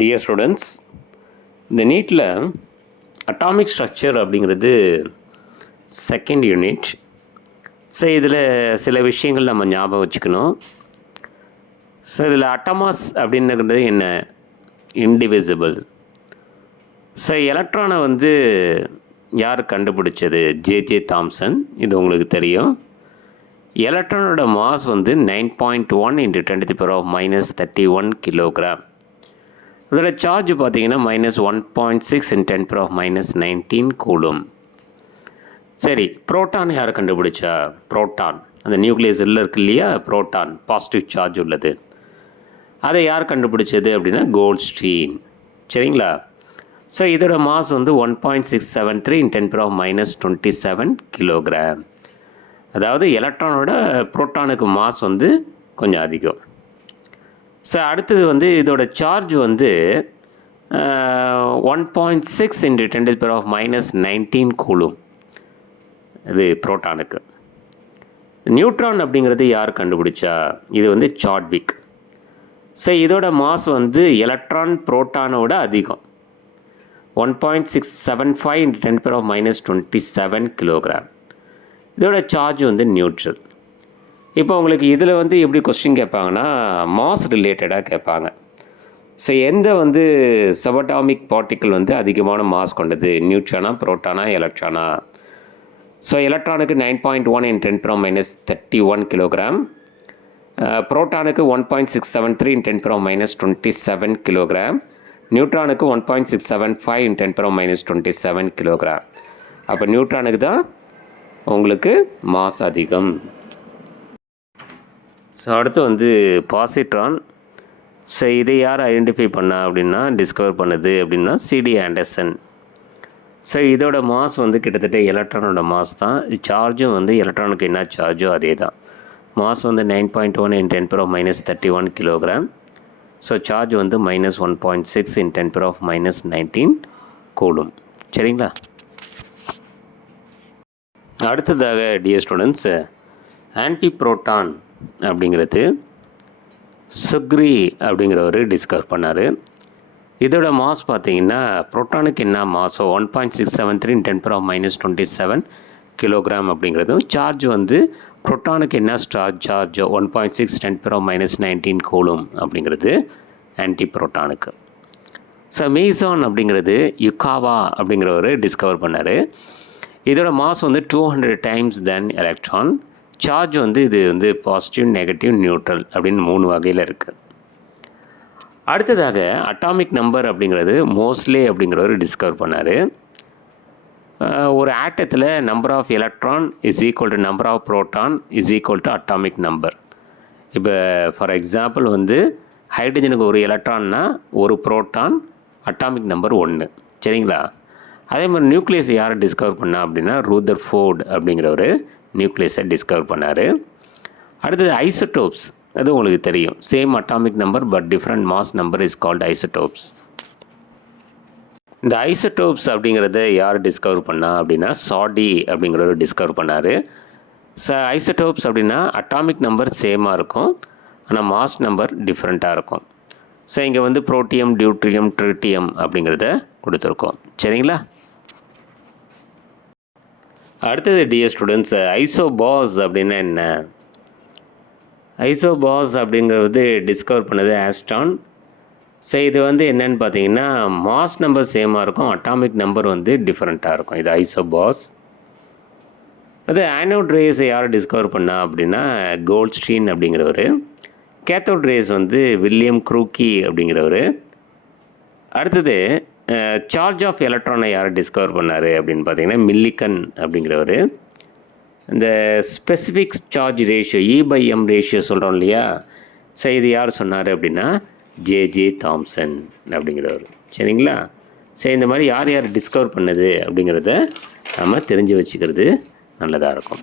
Dear students, இந்த நீட்டில் atomic structure அப்படிங்கிறது செகண்ட் யூனிட். ஸோ இதில் சில விஷயங்கள் நம்ம ஞாபகம் வச்சுக்கணும். ஸோ இதில் அட்டமாஸ் அப்படின்னுறது என்ன? இன்டிவிசிபிள். ஸோ எலக்ட்ரானை வந்து யார் கண்டுபிடிச்சது? J Thomson. இது உங்களுக்கு தெரியும். எலக்ட்ரானோட மாஸ் வந்து 9.1 × 10⁻³ கிலோகிராம். அதோட சார்ஜ் பார்த்தீங்கன்னா -1.6 × 10⁻19 கூலும். சரி, புரோட்டான் யார் கண்டுபிடிச்சா? புரோட்டான், அந்த நியூக்ளியஸ் இருக்கு இல்லையா, புரோட்டான் பாசிட்டிவ் சார்ஜ் உள்ளது. அதை யார் கண்டுபிடிச்சது அப்படின்னா கோல்ட்ஸ்டீன். சரிங்களா? ஸோ இதோட மாஸ் வந்து 1.673 × 10⁻27 கிலோகிராம். அதாவது எலக்ட்ரானோட புரோட்டானுக்கு மாஸ் வந்து கொஞ்சம் அதிகம். ஸோ அடுத்தது வந்து இதோட சார்ஜ் வந்து 1.6 × 10⁻19 கூலும். இது புரோட்டானுக்கு. நியூட்ரான் அப்படிங்கிறது யார் கண்டுபிடிச்சா? இது வந்து சாட்விக். ஸோ இதோட மாஸ் வந்து எலக்ட்ரான் புரோட்டானோட அதிகம், 1.675 × 10⁻27 கிலோகிராம். இதோட சார்ஜ் வந்து நியூட்ரல். இப்போ உங்களுக்கு இதில் வந்து எப்படி கொஸ்டின் கேட்பாங்கன்னா மாஸ் ரிலேட்டடாக கேட்பாங்க. ஸோ எந்த வந்து சபட்டாமிக் பார்ட்டிக்கிள் வந்து அதிகமான மாஸ் கொண்டது? நியூட்ரானா, புரோட்டானா, எலக்ட்ரானா? ஸோ எலக்ட்ரானுக்கு 9.1 × 10⁻31 கிலோகிராம், புரோட்டானுக்கு 1.673 × 10⁻27 கிலோகிராம், நியூட்ரானுக்கு 1.675 × 10⁻27 கிலோகிராம். அப்போ நியூட்ரானுக்கு தான் உங்களுக்கு மாஸ் அதிகம். ஸோ அடுத்து வந்து பாசிட்ரான். ஸோ இதை யார் ஐடென்டிஃபை பண்ணா அப்படின்னா, டிஸ்கவர் பண்ணுது அப்படின்னா சிடி ஆண்டர்சன். ஸோ இதோட மாஸ் வந்து கிட்டத்தட்ட எலக்ட்ரானோட மாஸ் தான். சார்ஜும் வந்து எலக்ட்ரானுக்கு என்ன சார்ஜோ அதே தான். மாஸ் வந்து 9.1 × 10⁻31 கிலோகிராம். ஸோ சார்ஜ் வந்து -1.6 × 10⁻19 கூலும். சரிங்களா? அடுத்ததாக டியர் ஸ்டூடெண்ட்ஸ், ஆன்டி புரோட்டான் அப்படிங்கிறது சுக்ரி அப்படிங்கிறவர் டிஸ்கவர் பண்ணார். இதோட மாஸ் பார்த்தீங்கன்னா புரோட்டானுக்கு என்ன மாஸோ 1.673 × 10⁻27 கிலோகிராம் அப்படிங்கிறதும், சார்ஜ் வந்து புரோட்டானுக்கு என்ன சார்ஜோ 1.6 × 10⁻19 கூலும் அப்படிங்கிறது ஆன்டி புரோட்டானுக்கு. ஸோ மீசான் அப்படிங்கிறது யுகாவா அப்படிங்கிறவர் டிஸ்கவர் பண்ணார். இதோட மாஸ் வந்து 200 டைம்ஸ் தென் எலக்ட்ரான். சார்ஜ் வந்து இது வந்து பாசிட்டிவ், நெகட்டிவ், நியூட்ரல் அப்படின்னு 3 வகையில் இருக்குது. அடுத்ததாக அட்டாமிக் நம்பர் அப்படிங்கிறது மோஸ்ட்லே அப்படிங்கிறவர் டிஸ்கவர் பண்ணார். ஒரு ஆட்டத்தில் number of electron is equal to number of proton is equal to atomic number. இப்போ ஃபார் எக்ஸாம்பிள் வந்து ஹைட்ரஜனுக்கு ஒரு எலக்ட்ரான்னா ஒரு புரோட்டான், அட்டாமிக் நம்பர் 1. சரிங்களா? அதே மாதிரி நியூக்ளியஸ் யாரை டிஸ்கவர் பண்ணா அப்படின்னா ரூதர்ஃபோர்ட் அப்படிங்கிறவர் நியூக்ளியஸை டிஸ்கவர் பண்ணார். அடுத்தது ஐசோடோப்ஸ். அது உங்களுக்கு தெரியும். Same atomic number but different mass number is called isotopes. இந்த ஐசோடோப்ஸ் அப்படிங்கிறத யார் டிஸ்கவர் பண்ணா அப்படின்னா சாடி அப்படிங்கிறவர் டிஸ்கவர் பண்ணார். ஐசோடோப்ஸ் அப்படின்னா அட்டாமிக் நம்பர் சேமாக இருக்கும், ஆனால் மாஸ் நம்பர் டிஃப்ரெண்ட்டாக இருக்கும். ஸோ இங்கே வந்து புரோட்டியம், டியூட்ரியம், ட்ரிட்டியம் அப்படிங்கிறத கொடுத்துருக்கோம். சரிங்களா? அடுத்தது டியர் ஸ்டூடெண்ட்ஸ், ஐசோபாஸ் அப்படின்னா என்ன? ஐசோபாஸ் அப்படிங்கிறது டிஸ்கவர் பண்ணது ஆஸ்டான். ஸோ இது வந்து என்னென்னு பார்த்தீங்கன்னா மாஸ் நம்பர் சேமாக இருக்கும், அட்டாமிக் நம்பர் வந்து டிஃப்ரெண்ட்டாக இருக்கும். இது ஐசோபாஸ். அது ஆனோட் ரேஸ் யார் டிஸ்கவர் பண்ணா அப்படின்னா கோல்ட்ஸ்டீன் அப்படிங்கிறவர். கேத்தோட் ரேஸ் வந்து வில்லியம் க்ரூக்கி அப்படிங்கிறவர். அடுத்தது சார்ஜ் ஆஃப் எலக்ட்ரானை யார் டிஸ்கவர் பண்ணார் அப்படின்னு பார்த்தீங்கன்னா மில்லிகன் அப்படிங்கிறவர். இந்த specific charge ratio E/m ratio சொல்கிறோம் இல்லையா, ஸோ இது யார் சொன்னார் அப்படின்னா ஜே தாம்சன் அப்படிங்கிறவர். சரிங்களா? ஸோ இந்த மாதிரி யார் யார் டிஸ்கவர் பண்ணது அப்படிங்கிறத நம்ம தெரிஞ்சு வச்சுக்கிறது நல்லதாக இருக்கும்.